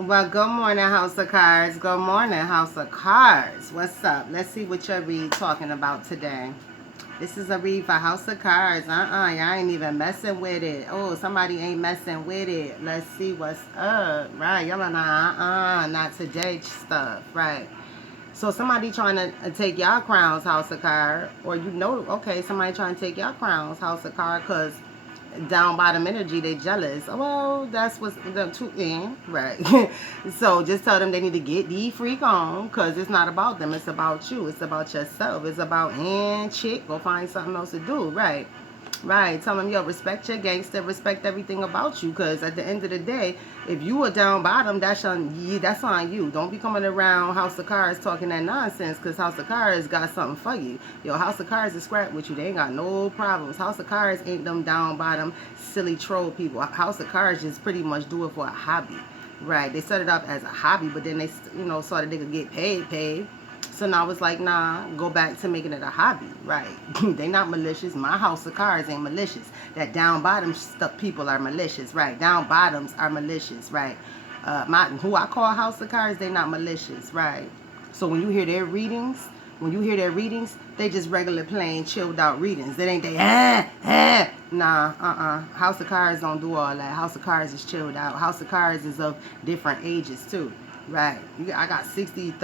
Well, good morning, House of Cards. Good morning, House of Cards. What's up? Let's see what your read talking about today. This is a read for House of Cards. Y'all ain't even messing with it. Oh, somebody ain't messing with it. Let's see what's up. Right, y'all are not today stuff. Right. So somebody trying to take y'all crowns, House of Cards. Or okay, somebody trying to take y'all crowns, House of Cards, because down bottom energy, they jealous. Well, that's what's the two in, right? So just tell them they need to get the freak on, because it's not about them, it's about you, it's about yourself, it's about chick, go find something else to do, right? Right. Tell them, yo, respect your gangster, respect everything about you. Because at the end of the day, if you are down bottom, that's on you. That's on you. Don't be coming around House of Cards talking that nonsense. Because House of Cards got something for you. Yo, House of Cards is scrap with you. They ain't got no problems. House of Cards ain't them down bottom silly troll people. House of Cards just pretty much do it for a hobby. Right. They set it up as a hobby, but then they, saw that they could get paid. So now it's like, nah, go back to making it a hobby, right? They not malicious. My House of Cards ain't malicious. That down bottom stuff people are malicious, right? Down bottoms are malicious, right? Who I call House of Cards, they not malicious, right? So when you hear their readings, they just regular plain chilled out readings. That ain't they House of Cards don't do all that. House of Cards is chilled out. House of Cards is of different ages too. Right. I got 60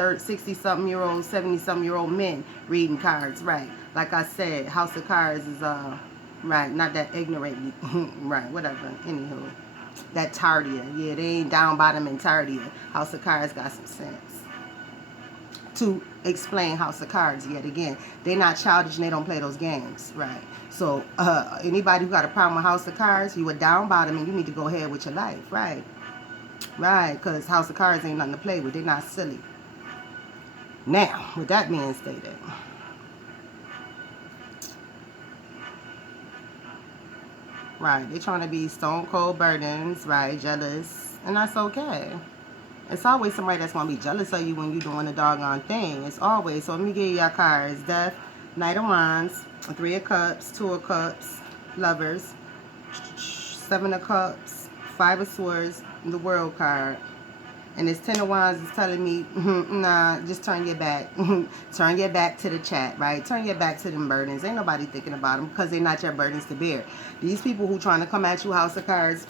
something year old, 70 something year old men reading cards. Right. Like I said, House of Cards is right, not that ignorant. Right, whatever. Anywho. That tardia. Yeah, they ain't down bottom and tardia. House of Cards got some sense. To explain House of Cards yet again. They not childish and they don't play those games. Right. So anybody who got a problem with House of Cards, you a down bottom and you need to go ahead with your life. Right. Right, because House of Cards ain't nothing to play with. They're not silly. Now, with that being stated, right, they're trying to be stone cold burdens, right, jealous, and that's okay. It's always somebody that's going to be jealous of you when you're doing the doggone thing. It's always. So let me give you your cards. Death, Knight of Wands, Three of Cups, Two of Cups, Lovers, Seven of Cups, Five of Swords, the World card. And this Ten of Wands is telling me, nah, just turn your back. Turn your back to the chat, right? Turn your back to them burdens. Ain't nobody thinking about them because they're not your burdens to bear. These people who trying to come at you, House of Cards,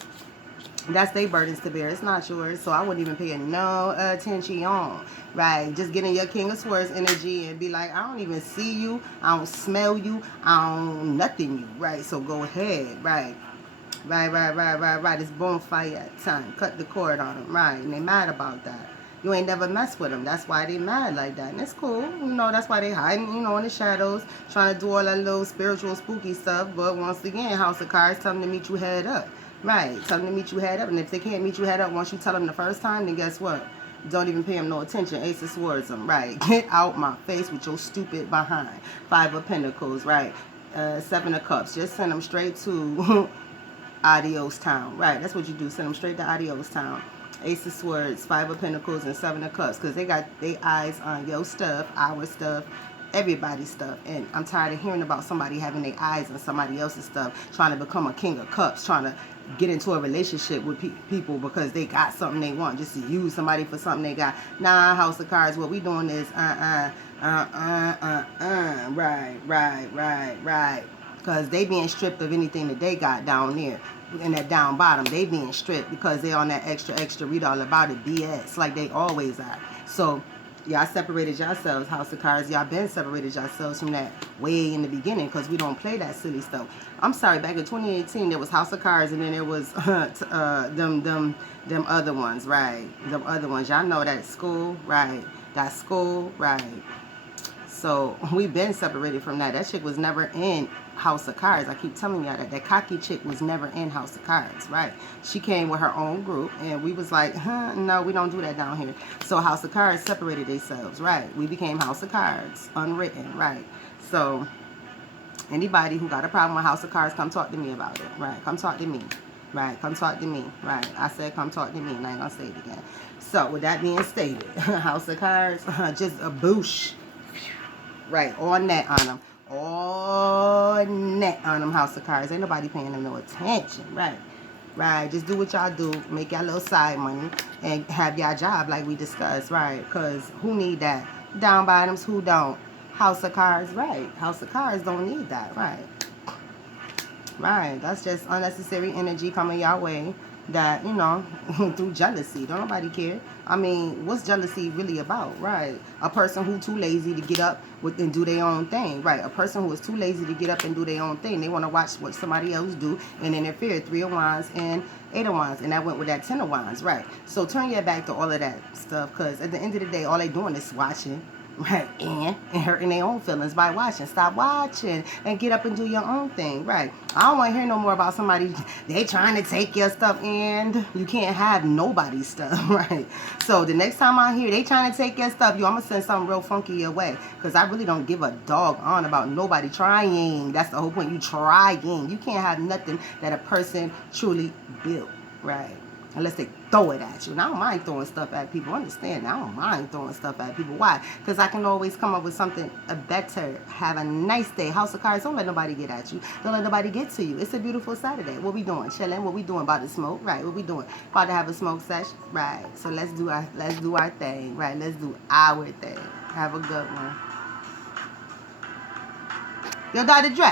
that's their burdens to bear. It's not yours. So I wouldn't even pay no attention on, right? Just getting your King of Swords energy and be like, I don't even see you. I don't smell you. I don't nothing you, right? So go ahead, right? Right. It's bonfire time. Cut the cord on them, right? And they mad about that. You ain't never messed with them. That's why they mad like that. And it's cool. That's why they hiding, in the shadows, trying to do all that little spiritual, spooky stuff. But once again, House of Cards, tell them to meet you head up. Right. Tell them to meet you head up. And if they can't meet you head up once you tell them the first time, then guess what? Don't even pay them no attention. Ace of Swords them. Right. Get out my face with your stupid behind. Five of Pentacles. Right. Seven of Cups. Just send them straight to... Adios Town. Right, that's what you do. Send them straight to Adios Town. Ace of Swords, Five of Pentacles, and Seven of Cups. Because they got their eyes on your stuff, our stuff, everybody's stuff. And I'm tired of hearing about somebody having their eyes on somebody else's stuff, trying to become a King of Cups, trying to get into a relationship with people because they got something they want, just to use somebody for something they got. Nah, House of Cards, what we doing is right. Because they being stripped of anything that they got down there. In that down bottom, they being stripped because they on that extra, read all about it BS, like they always are. So, y'all separated yourselves, House of Cards. Y'all been separated yourselves from that way in the beginning because we don't play that silly stuff. I'm sorry, back in 2018, there was House of Cards and then there was them other ones, right? Them other ones. Y'all know that school, right? That school, right? So we've been separated from that. That chick was never in House of Cards. I keep telling y'all that cocky chick was never in House of Cards, right? She came with her own group, and we was like, no, we don't do that down here. So House of Cards separated themselves, right? We became House of Cards, unwritten, right? So anybody who got a problem with House of Cards, come talk to me about it, right? Come talk to me, right? Come talk to me, right? I said come talk to me, and I ain't gonna say it again. So with that being stated, House of Cards, just a boosh. Right, all net on them. All net on them House of Cards. Ain't nobody paying them no attention, right? right? Just do what y'all do, make y'all little side money, and have y'all job like we discussed, right? Because who need that? Down bottoms, who don't? House of cards, right? House of cards don't need that, right? Right, that's just unnecessary energy coming your way that, you know, through jealousy. Don't nobody care. I mean, what's jealousy really about, right? A person who too lazy to get up and do their own thing, right? A person who is too lazy to get up and do their own thing. They want to watch what somebody else do and interfere. 3 of Wands and 8 of Wands, and that went with that 10 of Wands, right? So turn your back to all of that stuff, because at the end of the day, all they doing is watching. Right, and hurting their own feelings by watching. Stop watching and get up and do your own thing, right? I don't want to hear no more about somebody, they trying to take your stuff, and you can't have nobody's stuff, right? So the next time I hear they trying to take your stuff, I'm going to send something real funky your way, because I really don't give a dog on about nobody trying. That's the whole point. You trying. You can't have nothing that a person truly built, right? Unless they throw it at you. And I don't mind throwing stuff at people. Understand? I don't mind throwing stuff at people. Why? Because I can always come up with something better. Have a nice day. House of Cards, don't let nobody get at you. Don't let nobody get to you. It's a beautiful Saturday. What we doing? Chilling. What we doing? About to smoke? Right. What we doing? About to have a smoke session? Right. So let's do our thing. Right. Let's do our thing. Have a good one. Yo, Dr. Dre.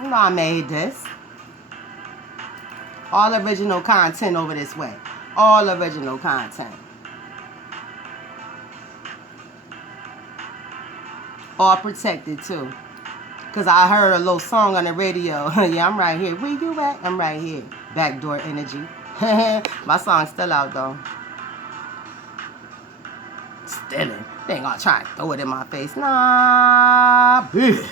You know I made this. All original content over this way. All original content. All protected too. Because I heard a little song on the radio. Yeah, I'm right here. Where you at? I'm right here. Backdoor energy. My song's still out though. Stealing. They ain't gonna try and throw it in my face. Nah, bitch.